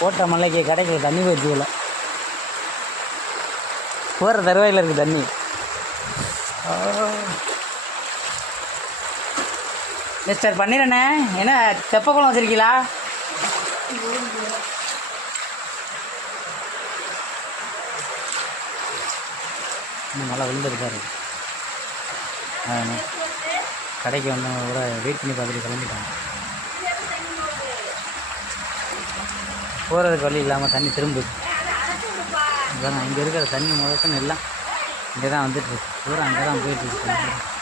போட்ட மலைக்கு கிடைக்கல, தண்ணி போயிடுச்சு போல. போகிற தருவாயில் இருக்குது தண்ணி. மிஸ்டர் பண்ணிடுறண்ணே, என்ன தெப்ப குளம் வச்சுருக்கீங்களா? இன்னும் நல்லா விழுந்துருக்காரு. கடைக்கு வந்தவங்க கூட வெயிட் பண்ணி பார்த்துட்டு கிளம்பிட்டாங்க. போகிறதுக்கு வழி இல்லாமல் தண்ணி திரும்புது. இதான் இங்கே இருக்கிற தண்ணி முதற்கன்னு எல்லாம் இங்கே தான் வந்துட்டுருக்கு. பூரா அங்கே தான் போயிட்டுருக்கு.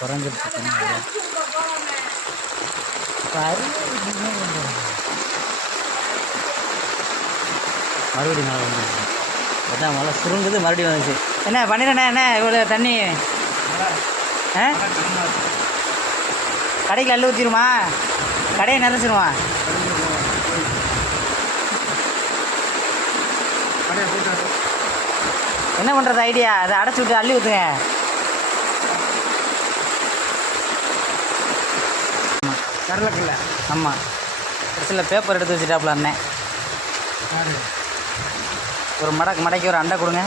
குறைஞ்சிருச்சு தண்ணி. மறுபடியும் மழை வந்துடுச்சு. அதான் மழை சுருங்குது, மறுபடியும் வந்துச்சு. என்ன பண்ணிடுறேண்ணே, என்ன இவ்வளோ தண்ணி? கடைக்கு அள்ளு ஊற்றிடுமா? கடையை நிறச்சிடுமா? என்ன பண்ணுறது ஐடியா? அதை அடைச்சி விட்டு அள்ளி ஊற்றுங்க. கரலக்கில்ல. ஆமாம், சில பேப்பர் எடுத்து வச்சுட்டாப்புல அண்ணன். ஒரு மடக்கி ஒரு அண்டை கொடுங்க.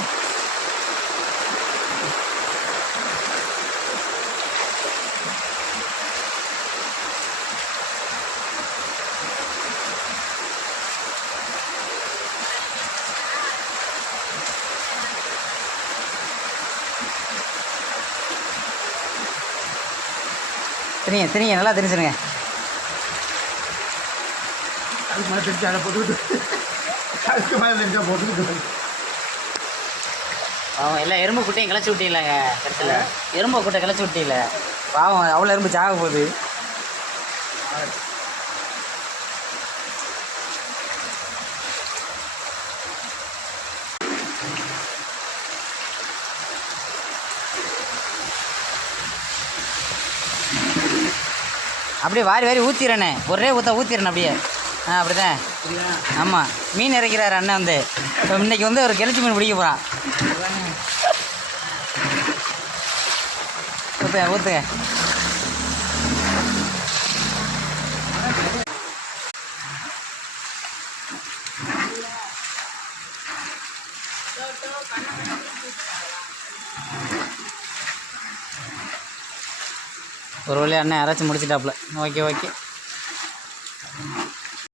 திரிங்க நல்லா திரிச்சிருங்க. அதுக்கு மேலே தெரிஞ்சு அதை போட்டுக்கிட்டு அதுக்கு மேலே தெரிஞ்சா போட்டுக்கிட்டு பாவம் எல்லாம் எறும்பு குட்டையும் கிளச்சி விட்டீங்களாங்க. கடைசியில் எறும்பு குட்டை கிளச்சி விட்டீங்கள, பாவம் அவ்வளோ எறும்பு சாக போகுது. அப்படியே வாரி ஊற்றிடுறேண்ணே, ஒரே ஊற்றிடுறேன் அப்படியே. அப்படி தான். ஆமாம், மீன் இறக்கிறார் அண்ணன் வந்து. இப்போ இன்றைக்கி வந்து ஒரு கெளுத்தி மீன் பிடிக்க போகிறான். ஊற்றுங்க. ஒரு வழியாக அண்ணன் அரைச்சி முடிச்சிட்டாப்புல. ஓகே.